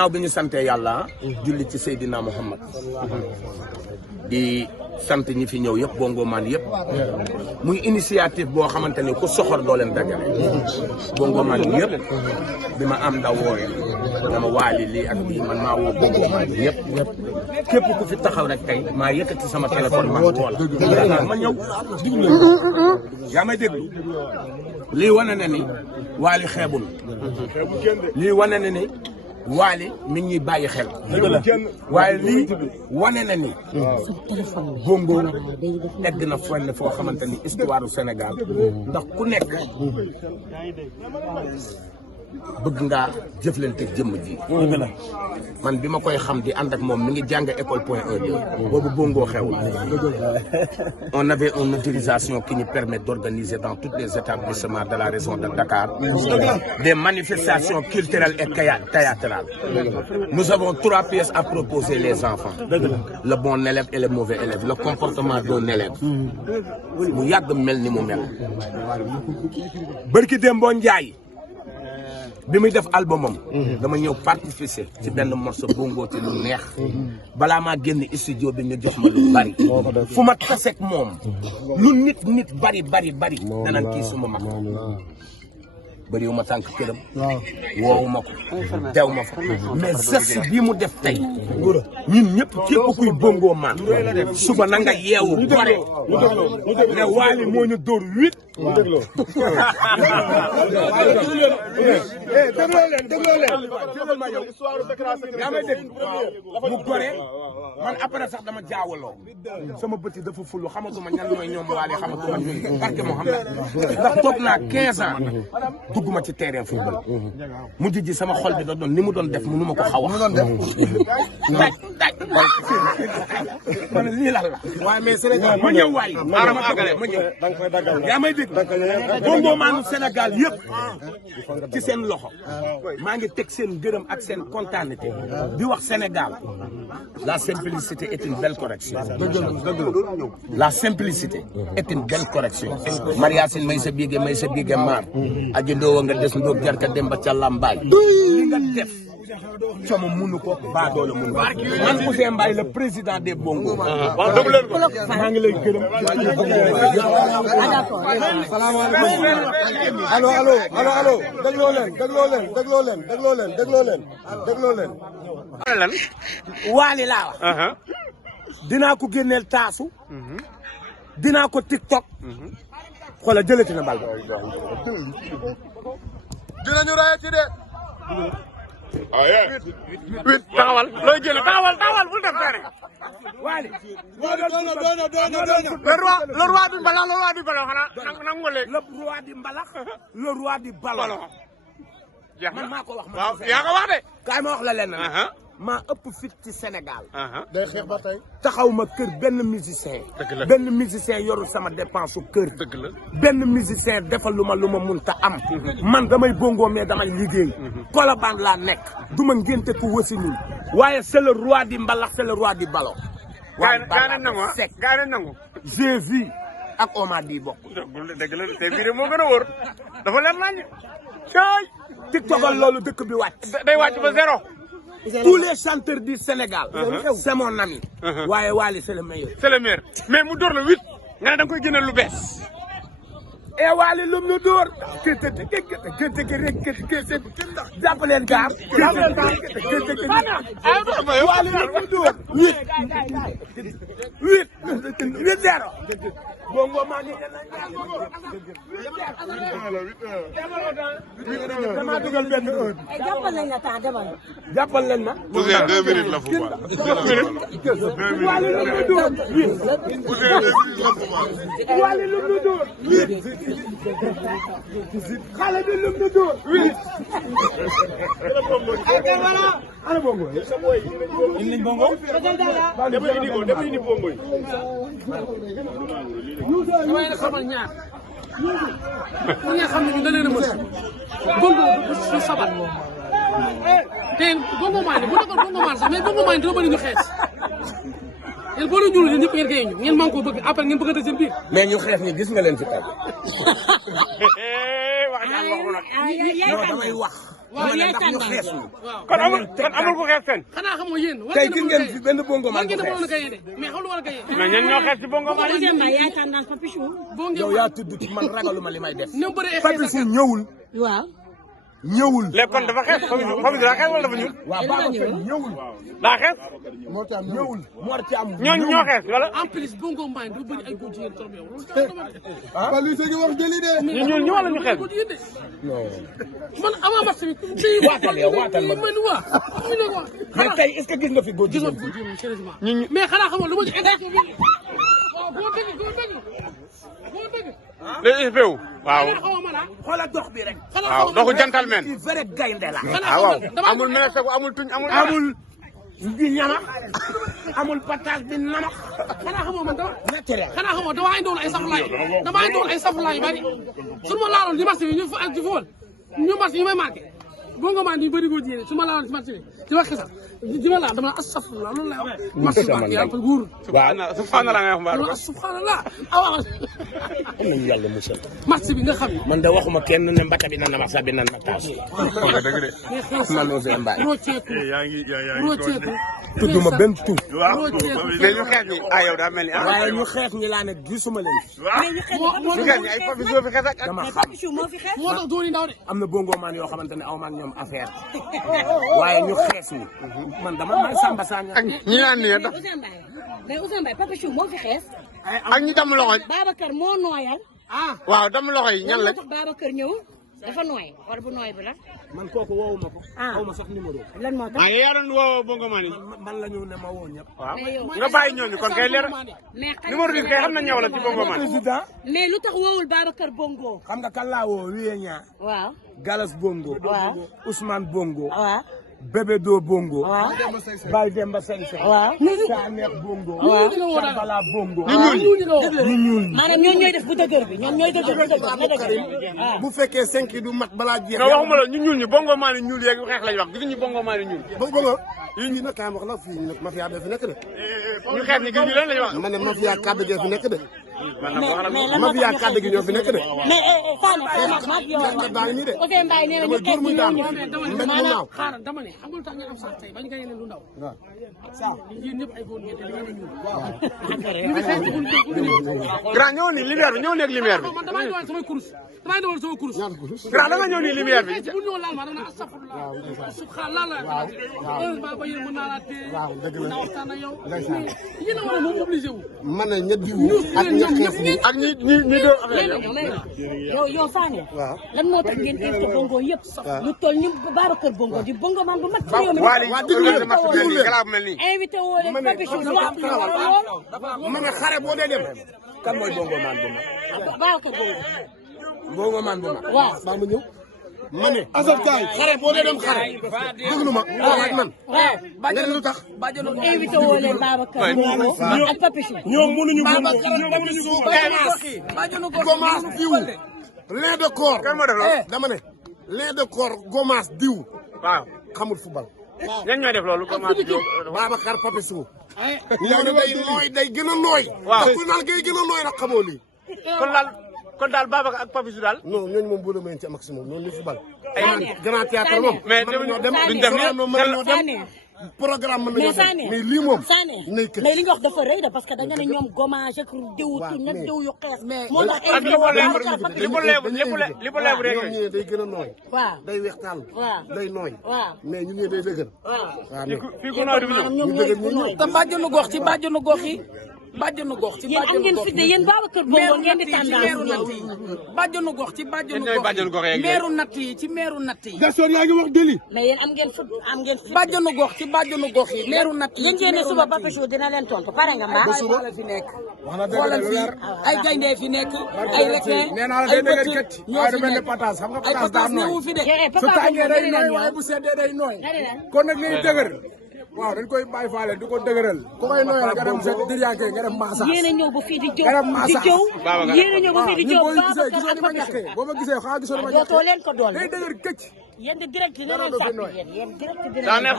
naaw bi ñu sante yàlla julli ci Seydina Muhammad di sant ñi fi ñëw yëpp bongo man yëpp muy initiative boo xamante ni ku soxor doo leen dajale bongo man yëpp bi ma am ndaw wooye dama waali lii ak lii man maa woo bongo man yëpp képp ku fi taxaw rek tey maa yëkkati sama téléphone ma woo la ma ñëw yaa may déglu lii wane na ni waali xeebul lii wane na ni waali mi ngi ñuy bàyyi xel waaye lii wane na ni bongo egg na fenn foo xamante ni histoire du Sénégal ndax ku nekk bëgg ngaa jëflante jëmm ji man bi ma koy xam di ànd ak moom mi ngi jàng école point 1 boobu bongo xewul on avait une autorisation qui nous permet d'organiser dans tous les établissements de la région de Dakar des manifestations culturelles et théâtrales. Nous avons 3 pièces à proposer les enfants, le bon élève et le mauvais élève, le comportement d'un élève mu yàgg mel ni mu mel bërki Dembo Njaay bi muy def albumam dama ñëw participer ci benn morceau bongo ci lu neex balaa maa génn studio bi ñu jox ma lu bari fu ma taseeg moom lu nit bari danan kii suma mag bëriwu ma tànk këram woowu ma ko teew ma fa mais geste bii mu def tey ñun ñëpp képp kuy bongo man suba na nga yeewu bare ne Wally moo ñu dóor 8 dégloo leen yaa may dégg mu gore man après sax dama jaawaloo sama bëti dafa fullu xamatuma ñan ñooy ñoom Wally xamatuma ñun barke Mouhamed ndax toog naa 15 ans dugguma ci terrain football mujj ji sama xol bi da doon ni mu doon def mënu ma ko xaw a daj man lii la waaye mais Sénégal ma ñëw waay ma àggale ma ñëw yaa may dégg bongo maanu Sénégal yëpp ci seen loxo maa ngi teg seen gërëm ak seen kontaanité di wax Sénégal la simplicité est une belle correction la simplicité est une belle correction Mariasine may sa biige maar aji ndoowa nga des ndoog jarka dem ba ca Lambaay li nga def coomo munu ko baadoola munu man Ouzin Mbaye le président des bongo maa ngi lay gërëm allo dégloo leen Wally laa wax dinaa ko génneel taasu dinaa ko TikTok xoolal jëlati na bal dinañu raye ci de wit taxawal looy jël taxawal bul def dara Wally le roi du ballon xanaa nangu nga léegi le roi du mbalax le roi du ballon man maa ko wax waaw yaa ko wax de kaay ma wax la leen maa ëpp fit ci Sénégal day xeex ba tey taxaw ma kër benn musicien yorul sama dépense su kër dëgg la benn musicien defal lu ma mun ta am man damay bongo mais damay liggéey Colobane laa nekk du ma ngénte ku wësiñul waaye c'est le roi di mbalax c'est le roi di ballon gaa ne nangu j'ai vu ak Omar di bokk dëgg la te bii de moo gën a wóor dafa leen laaj cay TikTokal loolu dëkk bi wàcc day wàcc ba 0 tous les chanteurs du Sénégal c'est mon ami waaye Wally c'est le meilleur mais mu door la 8 nga ne da nga koy génne lu bees e Wally lum nu dóor jàpp leen gaar Wally lum nu dóor 8 bongo maa ngi dama dugal benn heure jàppal leen na temps demal jàppal leen ma 2 minutes la fu Wally lum nu dóor Wally lum nu dóor xale bi lum nu dóor ana bongo indi bongo dama indi bongo yi damay la xamal ñaar pour nga xam ne ñu da leen a mën bongo du sabat te bongo maan bu nekkoon bongo maan sax mais bongo maan dina bëri ñu xees yéen boo leen ñuul ñëpp ngeen koy ñu ngeen man koo bëgg après ngeen bëggante seen biir mais ñu xees ñi gis nga leen ci tàgg wax non damay wax dama ne ndax ñu xees ñu. kon amul ko xees seen. xanaa xamoo yéen. tey gis ngeen fi benn bongo man bu xees xees. mais xam lu war a gaye. mais ñan ñoo xees ci bongo man. yaay tendance Papichou. yow yaa tudd ci man ragaluma li may def. ñoom bëri Papichou ñëwul. waaw. ñëwul. léegi kon dafa xees Papichou daa xees wala dafa ñuul. waaw Babacar ñëwul. daa xees. ñëwul. Mor Thiam ñooñu ñoo xees wala. en plus bongo mbaay du bëri ay góor jigéen trop yow. ah li sëñ wax jëli de. ñu ñuul ñu wala ñu xees. man avant match bi. waatal yow waatal ma. mais tey est-ce que gis nga fi góor jigéen bi. mais xanaa xamoo lu ma ci intention bi. waaw boo dëgg. léegi ISPU. waaw. xoolal dox bi rek. waaw doxu gentleman. ci vrai gaynde la. waaw amul meeseku amul tuñ amul. amul bi ñamax amul patate bi namax. xanaa xamoo man dama. naturel. xanaa xamoo damaa indiwoon ay safulaay ay safulaay yu bari su ma laaloon di marché bi ñu fa ci fool ñu marché yi may marqué bongo maan yu bëri góor jigéen su ma laaloon ci marché bi di wax xisa di ma laal dama la astafurlah loolu lay wax. marché bi yàlla guur. waaw subhanallah nga wax mbaaru. subhanallah awa am nañu yàlla musal. marché bi nga xam ne. man de waxuma kenn ne mbata bi nan na wax sax bi nan na taas. dëgg de. mais xees man loo fee mbaay. rocceeku tudduma benn tur. mais ñu xees ñi ah yow daa mel ni ah. waaye ñu xeex ñi laa ne gisuma leen. ñu xees ñi ay Papichou fi xees ak. dama xam Papichou moo fi xees. moo tax doon yi ndaw de. am na bongo maan yoo xamante ne aw ma ak ñoom affaire waaye ñu xees ñi. man dama may Samba Sagna. ak ñi naan nii mais Ousmane Mbaye mais Ousmane Mbaye Papichou moo fi xees. ak ñi damm loxo yi. Babacar moo nooyal. waaw damm loxo yi ñan la. moo tax Babacar ñëw dafa nooy wala bu nooy bi la. man kooku woowu ma ko. ah aw ma sax numéro. lan moo tax. ah yow yaa doon woo bongo man yi. man la ñu ne ma woo ñëpp. waaw mais yow nga bàyyi ñooñu kon kay leer. mais numéro bi kay xam na ñëw la ci bongo man. président. mais lu tax woowul Babacar Bongo. xam nga kan laa woo Wiye Ñaa. waaw. Galas Bongo. waaw. Ousmane Bongo. waaw. Bébé Do Bongo. waaw. Baye Demba Sense. waaw. Sanex Bongo. waaw. Sambala Bongo. ñu ñuul maanaam ñoom ñooy def bu dëgër bi ñoom ñooy dëgër bu dëgër. bu fekkee 5 yi du mat balaa jeex. non waxuma la ñu ñuul ñi bongo maan yi ñuul yeeg xeex lañ wax gis ñu bongo maan yi ñuul. bëgg nga yii ñu nag kaay wax la fii nag mafia bee fi nekk de. ñu xeex ñi gis ñu leen lañ wax. ma ne mafia kàddu gee fi nekk de. man nag wax la mais lan mafia kàddu gi ñoo fi nekk de. mais Fane maa ngi yow baa ngi nii de. Ousmane Mbaye nee na ñu xeex ñu ñëw ñu. maanaam xaaral dama ne xam nga lu tax ngeen am sax tey bañ gañe leen lu ndaw. waaw yéen ñëpp ay góor ngeen te li ngeen a ñuul. ñu ngi xeex grand ñëw nii lumière bi ñëw nekk lumière bi. man damaa ñëwaat sama kurus damaa ñëwaat sama kurus. grand da nga ñëw nii lumière bi. bu ñëw laal ma dama ne astafurlah subhanallah la heureusement ba yéen mën naa laa téye mën naa waxtaan ak yow yéen a war a moom obligé wu. man ne ñett diw ak ñett xees ñi. ak ñi doo affaire yow Fane. waaw. lan moo tax ngeen invité bongo yëpp. lu toll ni Babacar Bongo di bongo man bu mat ci réew mi. waa déglu leen ma mel nii galaa bu mel nii. invité woo leen Papichou lu wax lool. ma ne xare boo dee dem. kan mooy bongo maan bu mag. Babacar Bongo. bongo maan bu mag. waaw. baa ma ñëw. ma ne. asal kaay xare boo dee dem xare. déglu ma ak man. waaw. nga ne lu tax. invité woo leen Babacar Bongo ak Papichou. ñoom mënuñu gomaas diw lait de corps. kan moo def loolu. dama ne lait de corps gomaas diw waaw. xamul football. ñan ñooy def loolu comment. Babacar Papichou. ñoo ne day nooy day gën a nooy. waaw te ku naan ngay gën a nooy nag xamoo lii. kon daal Babacar ak Papichou daal. non ñooñu moom bu la mayee ci maximum noonu ñu football. ay grand théâtre moom. mais mën nañoo dem duñ dem nii mën nañoo dem programme mën nañoo dem mais lii moom. Sané nay kër mais li nga wax dafa rëy da parce que da nga ne ñoom gommage ak diw tuñ nag diw yu xees. moo tax ak li ko leebu rek ñoom ñu ne day gën a nooy. waaw day weex tàll. waaw day nooy. waaw mais ñu ne day dëgër. waaw. waaw mais fii ku nooy du ñëw. ñoom ñooy nooy. te bàjjenu gox ci bàjjenu gox yi bàjjenu gox ci yéen am ngeen fit de yéen Babacar Bongo ngeen di tendance bàjjenu gox ci ñooy bàjjenu gox yeeg meeru natt yi ci meeru natt yi Gaston yaa ngi wax deli. mais yéen am ngeen fit bàjjenu gox ci bàjjenu gox yi meeru natt yi yéen ngeen ne suba Papichou dina leen tontu pare nga mbaa. xoolal fi nekk xoolal fi ay gaynde fi nekk ay requin nee naa la day dëgër këcc. ñoo waaye fi du mel ne nekk pataas xam nga ay pataas daa pataas nooy. newu fi de su tàngee day nooy waaye bu seddee day nooy. kon nag liy dëgër. waaw dañ koy bàyyi faale di ko dëgëral. ku koy nooyal nga dem sa diriyànke nga dem maasaas. yéen a ñëw ba fii di jëw nga dem maasaas. yéen a ñëw ba fii di jëw boo gisee Babacar ni ma ñàkkee boo ma gisee xaa gisoo ni ma dootoo ñàkkee leen ko doole day dëgër këcc. yéen de direct dina leen sàppi yéen direct dina daa leen neex.